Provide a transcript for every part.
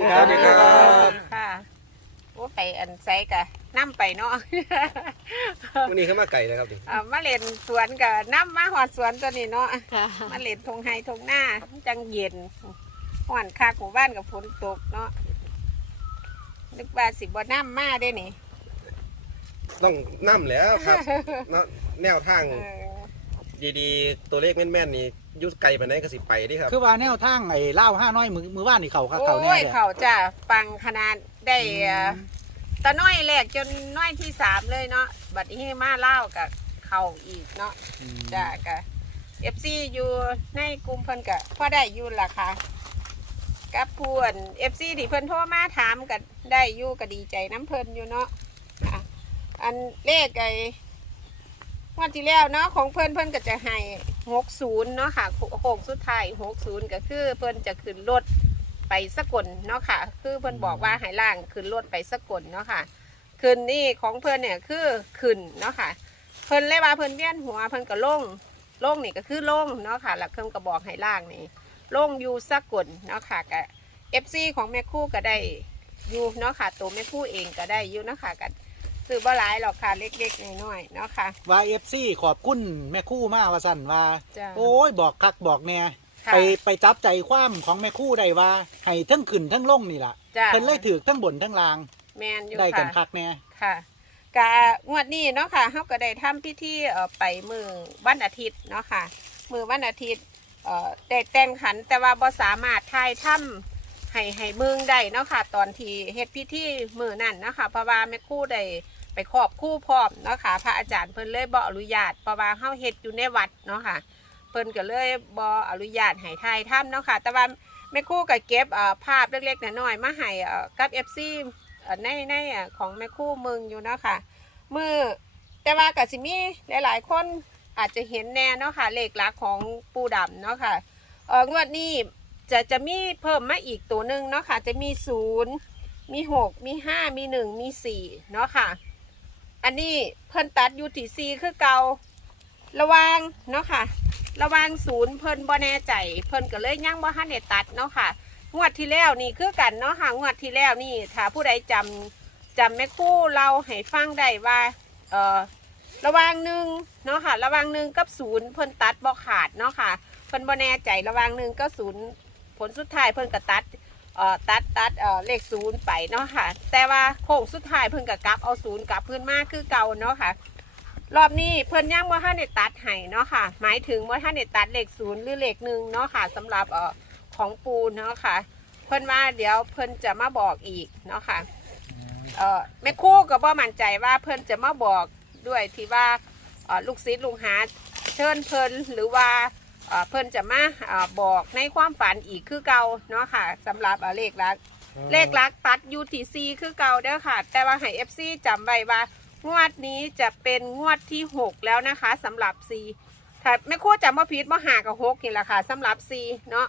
คุณคครัรับบสวัสดีครับ ค่ะโอ้ไปอันไซกะน้ำไปเนาะ วันนี้เข้ามาไก่นะครับดิอ่ามาเล่นสวนกะน้ำมาหอดสวนตัวนี้เนาะค่ะมาเล่นทงไฮทงหน้าจังเย็นห่อนคากหมู่บ้านกับฝนตกเนาะนึกว่าสิบ่น้ำมาได้นี่ต้องนั่มแหล้วครับเนาะแนวทางเออดีๆ ตัวเลขแม่นๆนี่ อยุไก่ไปไหนก็สิไปเดิครับคือว่าแนวทางไอ้เล่าวห้าน้อยมือมือว่านนี่เขาเขาเขาแน่โอ้ยเลยเขาจะปังขนาดได้อ่าตะน้อยแรกจนน้อยที่สามเลยเนาะบัดนี้มาเล่าวกับเขาอีกเนาะอืมจ้ะกะเอฟซีอยู่ในกลุ่มเพิ่นกะพอได้อยู่ล่ะค่ะกับพวนเอฟซีที่เพิ่นโทรมาถามกันได้อยู่ก็ดีใจน้ำเพิ่นอยู่เนาะค่ะอันเลขไอ้งวันที่แล้วเนาะของเพิ่นเพิ่นก็จะให้ หกศูนย์เนาะค่ะโค้งสุดท้ายหกศูนย์ก็คือเพิ่นจะขึ้นรถไปสกลเนาะค่ะ คือเพิ่นบอกว่าให้ล่างขึ้นรถไปสกลเนาะค่ะขึ้นนี่ของเพิ่นเนี่ยคือขึ้นเนาะค่ะ เพิ่นเลยว่าเพิ่นเวียนหัวเพิ่นก็ลงลงนี่ก็คือลงเนาะค่ะแล้วเพิ่นก็บอกให้ล่างนี่ลงอยู่สักกลเนาะค่ะกับเอฟซีของแม่คู่ก็ได้อยู่เนาะค่ะตัวแม่คู่เองก็ได้อยู่เนาะค่ะกัน ซื้อบ่หลายหรอกค่ะเล็กๆน้อยๆเนาะค่ะ ว่าเอฟซีขอบคุณแม่คู่มาว่าสั่นว่า จ้าโอ้ยบอกคักบอกแน่ค่ะไปไปจับใจความของแม่คู่ได้ว่าให้ทั้งขึ้นทั้งลงนี่ล่ะจ้าเพิ่นเลยถือทั้งบนทั้งล่างแมนอยู่ได้กันค่ะ คักแน่ ค่ะกะงวดนี้เนาะค่ะเขาก็ได้ทำพิธีเอ่อไปมือวันอาทิตย์เนาะค่ะมือวันอาทิตย์เอ่อได้แต่งขันแต่ว่าบ่สามารถทายถ้ำให้ให้มึงได้เนาะค่ะตอนที่เฮ็ดพิธีมือนั่นเนาะค่ะเพราะว่าแม่ครู่ได้ ไปครอบคู่พร้อมเนาะค่ะ พระอาจารย์เพิ่นเลยบ่อนุญาตเพราะว่าเฮาเฮ็ดอยู่ในวัดเนาะค่ะ เพิ่นก็เลยบ่อนุญาตให้ทายถ้ำเนาะค่ะ แต่ว่าแม่ครู่ก็เก็บภาพเล็กๆน้อยๆมาให้กับ FC เอ่อในในของแม่ครู่มืองอยู่เนาะค่ะมือแต่ว่ากับสิมีหลาย ๆ คนอาจจะเห็นแน่เนาะค่ะเลขหลักของปูดำเนาะค่ะเอองวดนี้จะจะมีเพิ่มมาอีกตัวหนึ่งเนาะค่ะ จะมีศูนย์มีหกมีห้ามีหนึ่งมีสี่เนาะค่ะ อันนี้เพิ่นตัดอยูทีซีคือเการะวังเนาะค่ะ ระวังศูนย์เพิ่นบ่แน่ใจ เพิ่นก็เลยยังบ่ทันได้ตัดเนาะค่ะงวดที่แล้วนี่คือกันเนาะค่ะงวดที่แล้วนี่ถ้าผู้ใดจำจำแม่คู่เราให้ฟังได้ว่าเออระว่างหนึ่งเนาะค่ะ ระว่างหนึ่งกับศูนย์เพิ่นตัดบ่ขาดเนาะค่ะเพิ่นบ่แน่ใจระว่างหนึ่งก็ศูนย์ผลสุดท้ายเพิ่นก็ตัด ตัดตัดเออเลขศูนย์ไปเนาะค่ะ แต่ว่าโค้งสุดท้ายเพิ่นก็กลับเอาศูนย์กลับเพิ่นมากคือเก่าเนาะค่ะ รอบนี้เพิ่นยังบ่ทันได้ตัดให้เนาะค่ะ หมายถึงว่าท่านได้ตัดเลขศูนย์หรือเลขหนึ่งเนาะค่ะสำหรับเอ่อของปูเนาะค่ะ เพิ่นว่าเดี๋ยวเพิ่นจะมาบอกอีกเนาะค่ะเออแม่คู่ก็บ่มั่นใจว่าเพิ่นจะมาบอกด้วยที่ว่าเอ่อลูกศิษย์ลุงหาเชิญเพิ่นหรือว่า เอ่อเพิ่นจะมาเอ่อบอกในความฝันอีกคือเก่าเนาะค่ะสำหรับเอ่อเลขลักเลขลักตัด UTC คือเก่าเด้อค่ะ แต่ว่าให้ FC จำไว้ว่างวดนี้จะเป็นงวดที่ 6 แล้วนะคะสำหรับ C ถ้าแม่ครู่จำว่าผิดว่าหากับหกนี่แหละค่ะสำหรับ C เนาะ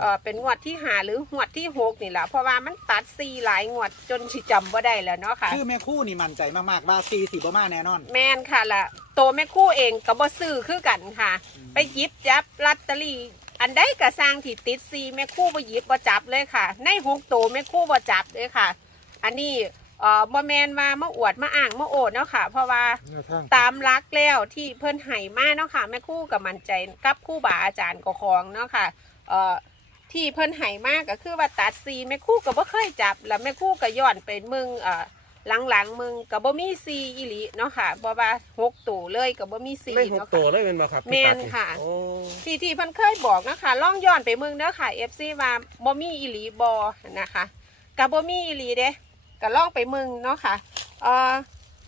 เออเป็นงวดที่หาหรืองวดที่หกนี่แหละเพราะว่ามันตัดซีหลายงวดจนสิจำว่าได้แล้วเนาะค่ะคือแม่คู่นี่มั่นใจมากๆว่าซีสีบ่มาแน่นอน แมนค่ะละโตวแม่คู่เองก็บ่ซื้อคือกันค่ะไปหยิบจับลอตเตอรี่อันใดก็สร้างที่ติดซีแม่คู่บ่หยิบบ่จับเลยค่ะ ในหกโตวแม่คู่บ่จับเลยค่ะ อันนี้เอ่อบ่แมนมามาอวดมาอ้างมาโอดเนาะค่ะ เพราะว่าตามรักแล้วที่เพิ่นให้มาเนาะค่ะแม่ครู่กับมั่นใจกับครู่บาอาจารย์ก็คองเนาะค่ะเอ่อ ที่เพิ่นให้มาก็คือว่าตัดซีแม่ครู่ก็บ่เคยจับ แล้วแม่ครู่ก็ย้อนไปมึงเอ่อหลังๆมึงก็บ่มีซีอีหลีเนาะค่ะบ่ว่าหกตัวเลยก็บ่มีซีไม่หกเนาะตัวค่ะเลยเป็นบ่ครับแม่นที่ตัดค่ะ โอ้ที่ที่เพิ่นเคยบอกนะคะล่องย้อนไปมึงเด้อค่ะ FC ว่าบ่มีอีหลีบ่นะคะก็บ่มีอีหลีเด้ก็ล่องไปมึงเนาะค่ะเอ่อ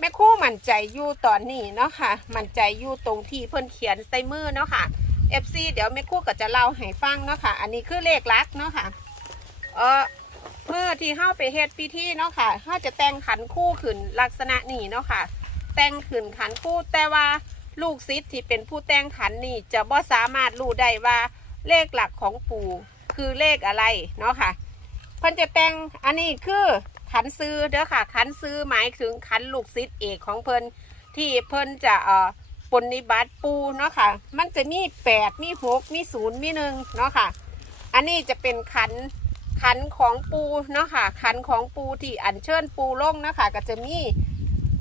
แม่ครู่มั่นใจอยู่ตอนนี้เนาะค่ะมั่นใจอยู่ตรงที่เพิ่นเขียนใส่มือเนาะค่ะ FC เดี๋ยวแม่คู่ก็จะเล่าให้ฟังเนาะค่ะ อันนี้คือเลขลักเนาะค่ะ เออเมื่อที่เฮาไปเฮ็ดพิธีเนาะค่ะเฮาจะแต่งขันคู่ขึ้นลักษณะนี้เนาะค่ะ แต่งขึ้นขันคู่แต่ว่าลูกศิษย์ที่เป็นผู้แต่งขันนี่จะบ่สามารถรู้ได้ว่าเลขหลักของปู่คือเลขอะไรเนาะค่ะเพิ่นจะแต่งอันนี้คือขันซื้อเด้อค่ะ ขันซื้อหมายถึงขันลูกศิษย์เอกของเพิ่นที่เพิ่นจะเอ่อ ปฏิบัติปูเนาะค่ะ มันจะมีแปดมีหกมีศูนย์มีหนึ่งเนาะค่ะ อันนี้จะเป็นขันขันของปูเนาะค่ะ ขันของปูที่อัญเชิญปูลงเนาะคะก็จะมี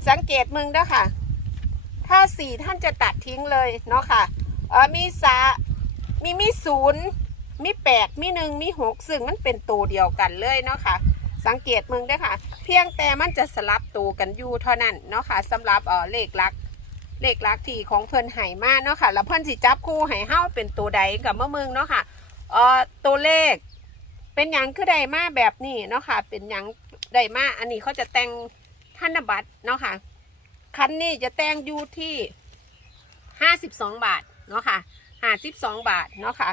สังเกตมึงเด้อค่ะถ้าสี่ท่านจะตัดทิ้งเลยเนาะค่ะเออมีสามีมีศูนย์มีแปดมีหนึ่งมีหกซึ่งมันเป็นตัวเดียวกันเลยเนาะค่ะ สังเกตมึงเด้อค่ะ เพียงแต่มันจะสลับตัวกันอยู่เท่านั้นเนาะค่ะสำหรับเออเลขลัก เลขลักที่ของเพิ่นไห่มากเนาะค่ะ แล้วเพิ่นสิจับคู่ไห่เฮาเป็นตัวใดกับเมะมึงเนาะค่ะเอ่อตัวเลข เป็นหยังคือได้มาแบบนี้เนาะค่ะ เป็นหยังได้มาอันนี้เขาจะแต่งธนบัตรเนาะค่ะคันนี้จะแต่งอยู่ที่ห้าสิบสองบาทเนาะค่ะห้าสิบสองบาทเนาะค่ะ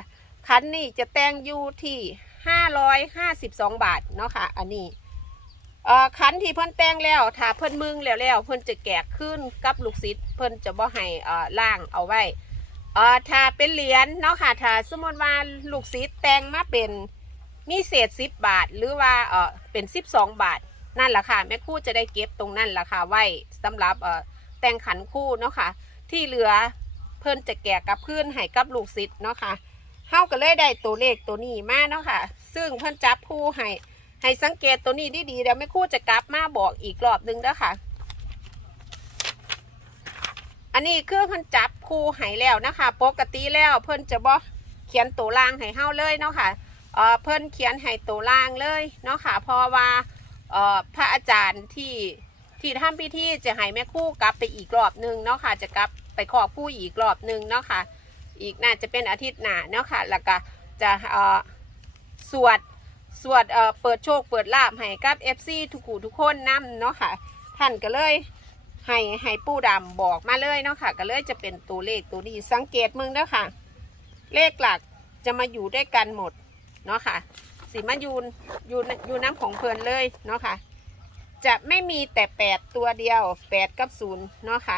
คันนี้จะแต่งอยู่ที่ห้าร้อยห้าสิบสองบาทเนาะค่ะ อันนี้เอ่อคันที่เพิ่นแต่งแล้วถ้าเพิ่นมึงแล้วแล้วเพิ่นจะแกะขึ้นกับลูกศิษย์ พิ่นจะบ่ให้อ่อล่างเอาไว้อ่อถ้าเป็นเหรียญเนาะค่ะถ้าสมมติว่าลูกศิษย์แต่งมาเป็นมีเศษสิบบาท หรือว่าเอ่อเป็นสิบสองบาทนั่นแหละค่ะแม่คู่จะได้เก็บตรงนั้นแหละค่ะไว้สำหรับเอ่อแต่งขันคู่เนาะค่ะ ที่เหลือเพิ่นจะแกะกับพื้นให้กับลูกศิษย์เนาะค่ะเฮาก็เลยได้ตัวเลขตัวนี้มาเนาะค่ะ ซึ่งเพิ่นจับคู่ให้ให้สังเกตตัวนี้ดีๆเดี๋ยวแม่คู่จะกลับมาบอกอีกรอบนึงเด้อค่ะ อันนี้คือเพิ่นจับคู่ให้แล้วนะคะปกติแล้วเพิ่นจะบ่เขียนตัวล่างให้เฮาเลยเนาะค่ะเอ่อเพิ่นเขียนให้ตัวล่างเลยเนาะค่ะเพราะว่าเออพระอาจารย์ที่ที่ทำพิธีจะให้แม่คู่กลับไปอีกรอบหนึ่งเนาะค่ะ จะกลับไปขอบผู้อีกรอบหนึ่งเนาะค่ะ อีกน่าจะเป็นอาทิตย์หน้าเนาะค่ะ แล้วก็จะเออสวดสวดเออเปิดโชคเปิดลาบให้กับ FC ทุกคู่ทุกคนนํเนาะค่ะ ท่านก็เลย ให้ให้ปูดำบอกมาเลยเนาะค่ะ ก็เลยจะเป็นตัวเลขตัวนี้สังเกตมึงเด้อค่ะ เลขหลักจะมาอยู่ด้วยกันหมดเนาะค่ะสีมายูนยูนยูน้ำของเพลินเลยเนาะค่ะ จะไม่มีแต่แปดตัวเดียวแปดกับศูนย์เนาะค่ะ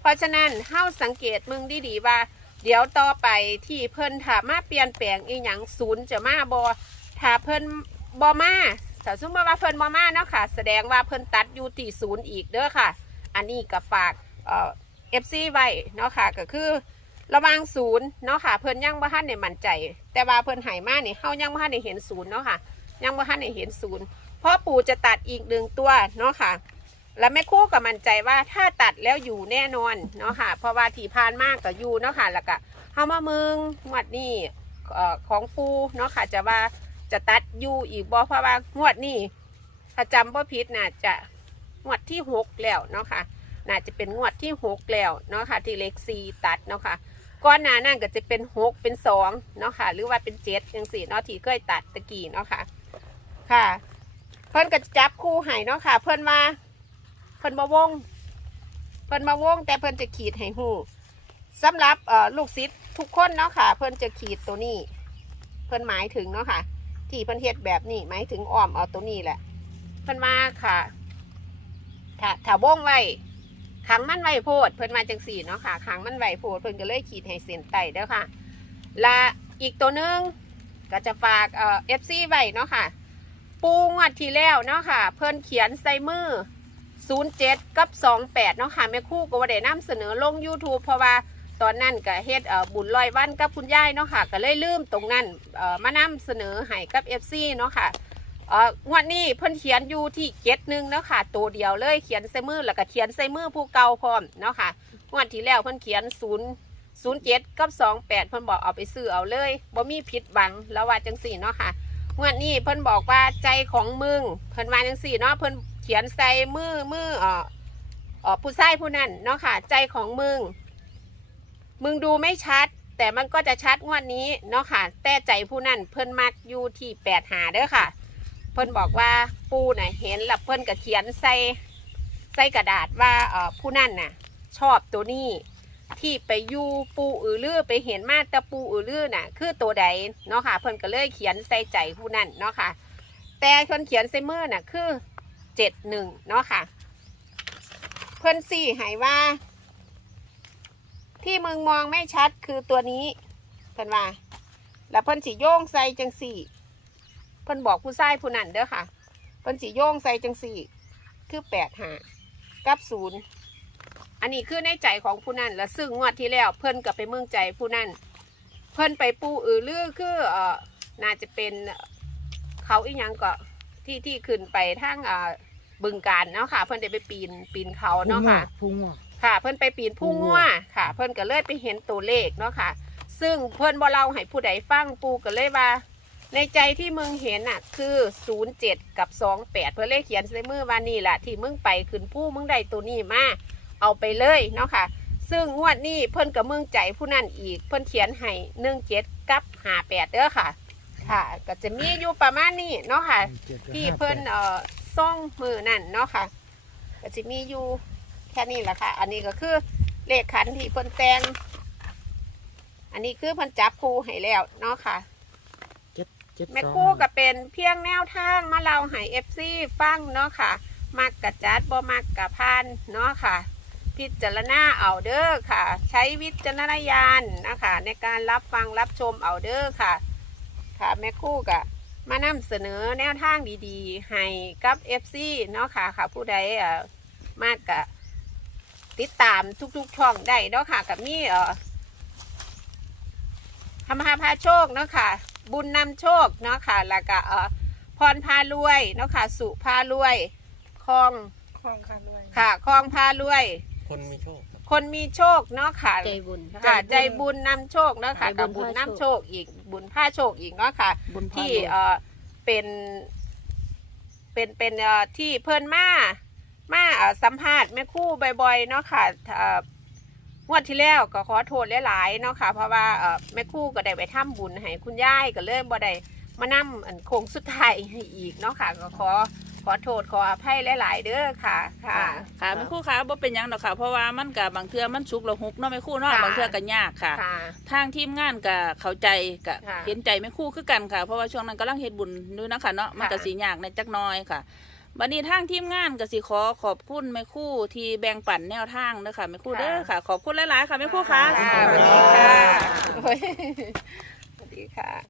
เพราะฉะนั้นเฮ้าสังเกตมึงดีๆว่า เดี๋ยวต่อไปที่เพิ่นถามมาเปลี่ยนแปลงอีหยังศูนย์จะมาบอถ้าเพิ่นบอมาถ้าสมมติว่าเพิ่นบอมาเนาะค่ะ แสดงว่าเพิ่นตัดอยู่ที่ศูนย์อีกเด้อค่ะ อันนี้ก็ฝากเอฟซีไว้เนาะค่ะก็คือระวังศูนย์เนาะค่ะเพิ่นยังบ่ทันได้มั่นใจ แต่ว่าเพิ่นให้มาเนี่ยเฮายังบ่ทันได้เห็นศูนย์เนาะค่ะ ยังบ่ทันได้เห็นศูนย์เพราะปู่จะตัดอีกหนึ่งตัวเนาะค่ะ แล้วแม่คู่ก็มั่นใจว่าถ้าตัดแล้วอยู่แน่นอนเนาะค่ะ เพราะว่าที่ผ่านมากก็อยู่เนาะค่ะแล้วก็เฮามามืองงวดนี่ของปูเนาะค่ะจะว่าจะตัดอยู่อีกบ่เพราะว่างวดนี้ถ้าจำบ่ผิดน่าจะ งวดที่หกแล้วเนาะค่ะน่าจะเป็นงวดที่หกแล้วเนาะค่ะที่เลขสี่ตัดเนาะค่ะก้อนหน้านั่นก็จะเป็นหกเป็นสองเนาะค่ะ หรือว่าเป็นเจ็ดยังสี่เนาะที่เคยตัดตะกี้เนาะค่ะ ค่ะ เพิ่นก็จับคู่ให้เนาะค่ะ เพิ่นมา เพิ่นมาวง เพิ่นมาวง แต่เพิ่นจะขีดให้หูสำหรับเอ่อลูกศิษย์ทุกคนเนาะค่ะ เพิ่นจะขีดตัวนี้ เพิ่นหมายถึงเนาะค่ะ ที่เพิ่นเฮ็ดแบบนี้หมายถึงอ้อมเอาตัวนี้แหละ เพิ่นมาค่ะ ถ้าถ้าวงไว้ขังมันไว้โพด เพิ่นมาจังสี่เนาะค่ะขังมันไว้โพดเพิ่นก็เลยขีดให้เส้นไต่เด้อค่ะและอีกตัวหนึงก็จะฝากเอ่อฟซีไว้เนาะค่ะ ปูงวดที่แล้วเนาะค่ะ เพิ่นเขียนใส่มือ07กับ28เนาะค่ะแม่คู่ก็ว่าได้นำเสนอลง YouTube เพราะว่าตอนนั้นก็เฮ็ดบุญลอยวันกับคุณยายเนาะค่ะ ก็เลยลืมตรงนั้นมานำเสนอให้กับ FC เนาะค่ะ เอ่องวดนี้เพิ่นเขียนอยู่ที่เจ็ดหนึ่งเนาะค่ะ ตัวเดียวเลยเขียนใส่มือแล้วก็เขียนใส่มือผู้เก่าพร้อมเนาะค่ะงวดที่แล้วเพิ่นเขียน0 07กับ28เพิ่นบอกเอาไปซื้อเอาเลยบ่มีผิดหวังแล้วว่าจังสี่เนาะค่ะงวดนี้เพิ่นบอกว่าใจของมึงเพิ่นว่าจังสี่เนาะเพิ่นเขียนใส่มือมือเอ่อเอ่อผู้ชายผู้นั้นเนาะค่ะ ใจของมึง มึงดูไม่ชัด แต่มันก็จะชัดงวดนี้เนาะค่ะ แต่ใจผู้นั้นเพิ่นมักอยู่ที่แปดหาเด้อค่ะ เพิ่นบอกว่าปูน่ะเห็นแล้วเพิ่นก็เขียนใส่ใส่กระดาษว่าเอ่อผู้นั้นน่ะ ชอบตัวนี้ ที่ไปอยู่ปูอือลือไปเห็นมาแต่ปูอือลือน่ะ คือตัวใดเนาะค่ะ เพิ่นก็เลยเขียนใส่ใจผู้นั้นเนาะค่ะ แต่เพิ่นเขียนใส่มือน่ะคือเจ็ดหนึ่งเนาะค่ะ เพิ่นสี่ให้ว่า ที่มึงมองไม่ชัดคือตัวนี้ เพิ่นว่า แล้วเพิ่นสิโยงใส่จังสี่ เพิ่นบอกผู้ชายผู้นั้นเด้อค่ะเพิ่นสิโยงใส่จังสี่ คือแปดหากับศูนย์อันนี้คือในใจของผู้นั้นและซึ่งงวดที่แล้วเพิ่นกับไปเมืองใจผู้นั้นเพิ่นไปปูอือลือคือเอ่อน่าจะเป็นเขาอีหยังก็ที่ที่ขึ้นไปทางอ่าบึงการเนาะค่ะ เพิ่นได้ไปปีนปีนเขาเนาะค่ะ พุงอะค่ะ เพิ่นไปปีนผู้งัวค่ะ เพิ่นก็เลยไปเห็นตัวเลขเนาะค่ะ ซึ่งเพิ่นบ่เล่าให้ผู้ใดฟังปูก็เลยว่า ในใจที่มึงเห็นน่ะ คือ07กับ28เพิ่นเลยเขียนใส่มือว่านี่แหละที่มึงไปขึ้นผู้มึงได้ตัวนี้มาเอาไปเลยเนาะค่ะ ซึ่งงวดนี้เพิ่นกับมึงใจผู้นั่นอีกเพิ่นเขียนให้17กับ58เด้อค่ะ ค่ะ ก็จะมีอยู่ประมาณนี้เนาะค่ะ ที่เพิ่นเอ่อซ่องมือนั่นเนาะค่ะ ก็จะมีอยู่แค่นี้แหละค่ะ อันนี้ก็คือเลขขันที่เพิ่นแต่งอันนี้คือเพิ่นจับคู่ให้แล้วเนาะค่ะเจ็ดเจ็ด แม่คู่ก็เป็นเพียงแนวทางมาเล่าให้เอฟซีฟังเนาะค่ะ มักกะจัดบ่มักกะพานเนาะค่ะ พิจารณาเอาเด้อค่ะ ใช้วิจารณญาณนะคะ ในการรับฟังรับชมเอาเด้อค่ะ ค่ะแม่คู่กะมานำเสนอแนวทางดีๆ ให้กับ FC เนาะค่ะค่ะ ผู้ใดเอ่อมากกะติดตามทุกๆช่องได้เนาะค่ะ กับมีเอ่อธรรมหาพาโชคเนาะค่ะ บุญนำโชคเนาะค่ะแล้วก็เอ่อพรพารวยเนาะค่ะสุพารวยคลองคลองค่ะด้วยค่ะคลองพารวย คนมีโชคครับคนมีโชคเนาะค่ะ ใจบุญ ค่ะใจบุญนำโชคเนาะค่ะใจบุญกับบุญพาโชคนำโชคอีกบุญผ้าโชคอีกเนาะค่ะ บุญพาที่รวย เอ่อเป็นเป็นเป็นเอ่อที่เพิ่นมามาเอ่อสัมภาษณ์แม่ครู่บ่อยๆเนาะค่ะเอ่อ งวดที่แล้วก็ขอโทษหลายๆเนาะค่ะ เพราะว่าเอ่อแม่ครู่ก็ได้ไปทำบุญให้คุณยายก็เลยบ่ได้มานำอันโค้งสุดท้ายให้อีกเนาะค่ะ ก็ขอขอโทษขออภัยหลาย ๆ เด้อค่ะ ค่ะ ค่ะค่ะแม่ครู่ค่ะบ่เป็นหยังดอกค่ะ เพราะว่ามันกับบางเทื่อมันสุกระหุกเนาะแม่ครู่เนาะค่ะ บางเทื่อก็ยากค่ะ ค่ะ ทางทีมงานก็เข้าใจก็ค่ะเห็นใจแม่ครู่คือกันค่ะ เพราะว่าช่วงนั้นกำลังเฮ็ดบุญด้วยนะคะเนาะมันก็ค่ะ สิยากในจักหน้อยค่ะ บัดนี้ทางทีมงานก็สิขอขอบคุณแม่ครู่ที่แบ่งปันแนวทางเด้อค่ะแม่ครู่เด้อค่ะ ขอบคุณหลายๆค่ะแม่ครู่ค่ะ ค่ะสวัสดีค่ะโอ้ยสวัสดีค่ะ